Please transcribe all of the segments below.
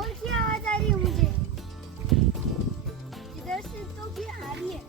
ढोल की आवाज आ रही है मुझे, इधर से तो भी आ रही है।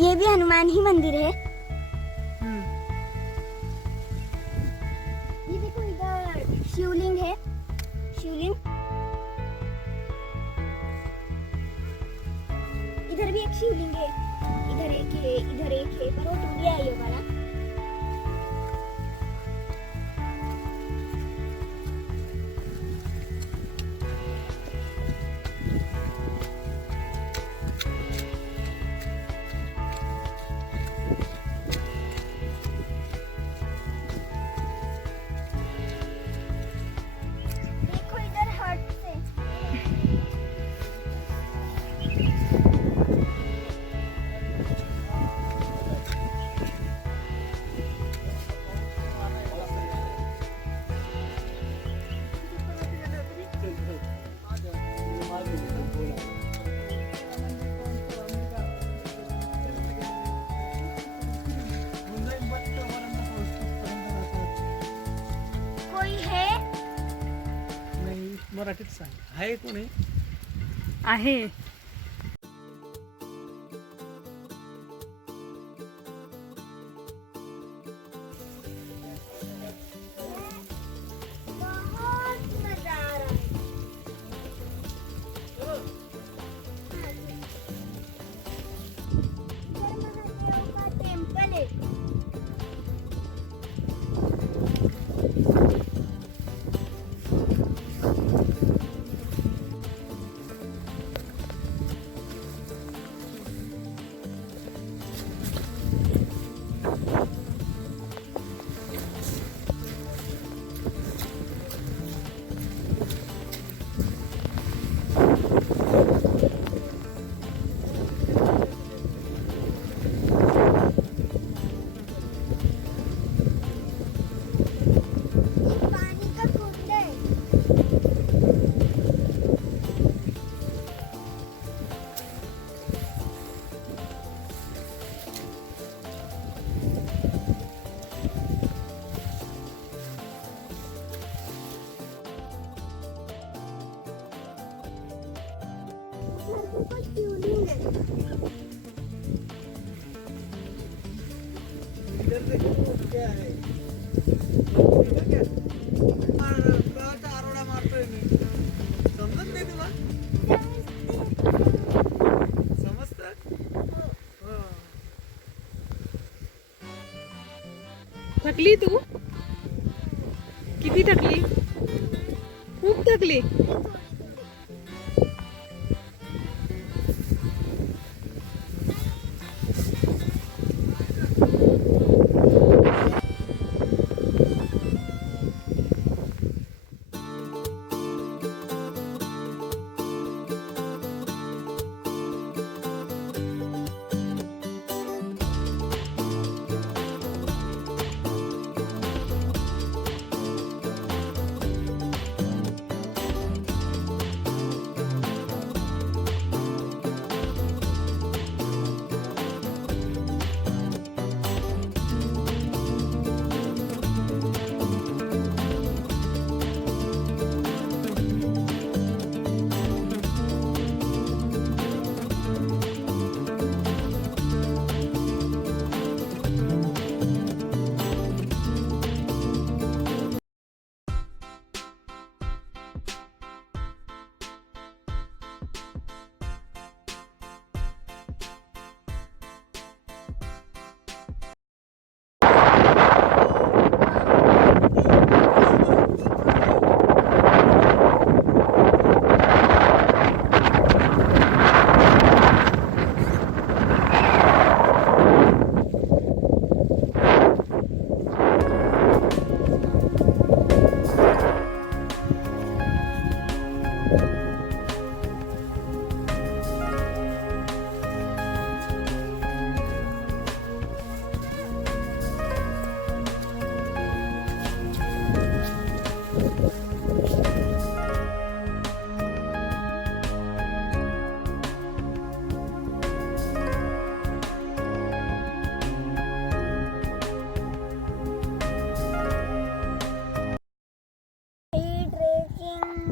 ये भी हनुमान ही मंदिर है। ये देखो इधर शिवलिंग है, शिवलिंग। इधर भी एक शिवलिंग है, इधर एक है, इधर एक है, पर वो टूट गया ये वाला। मराठीत सांग, आहे कोणी आहे? ऊपर शिवलिंग है। इधर देखो क्या है, इधर क्या गावाचा आरोडा मारतोय मी, समजत नाही तुला? समजतं? हो. थकली तू? किती थकली? खूप थकली.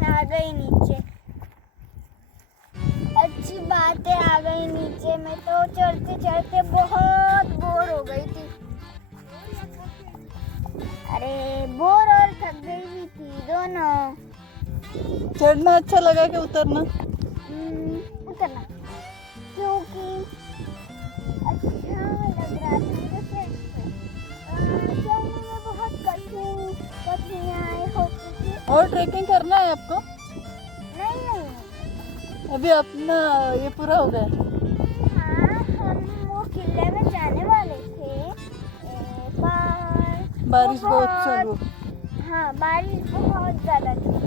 आ गई नीचे। अच्छी बात है, आ गई नीचे। मैं तो चढ़ते चढ़ते बहुत बोर हो गई थी। अरे बोर और थक गई भी थी दोनों। चढ़ना अच्छा लगा कि उतरना? उतरना, क्योंकि अच्छा लग रहा था मुझे। चढ़ने में बहुत कठिनाई होती थी। और ट्रेकिंग करना है आपको? नहीं, अभी अपना ये पूरा हो गया? हाँ, हम वो किले में जाने वाले थे, पर बारिश बहुत चालू। हाँ, बारिश बहुत ज़्यादा थी,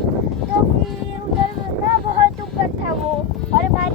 तो फिर उधर ना बहुत ऊपर था वो, और बारिश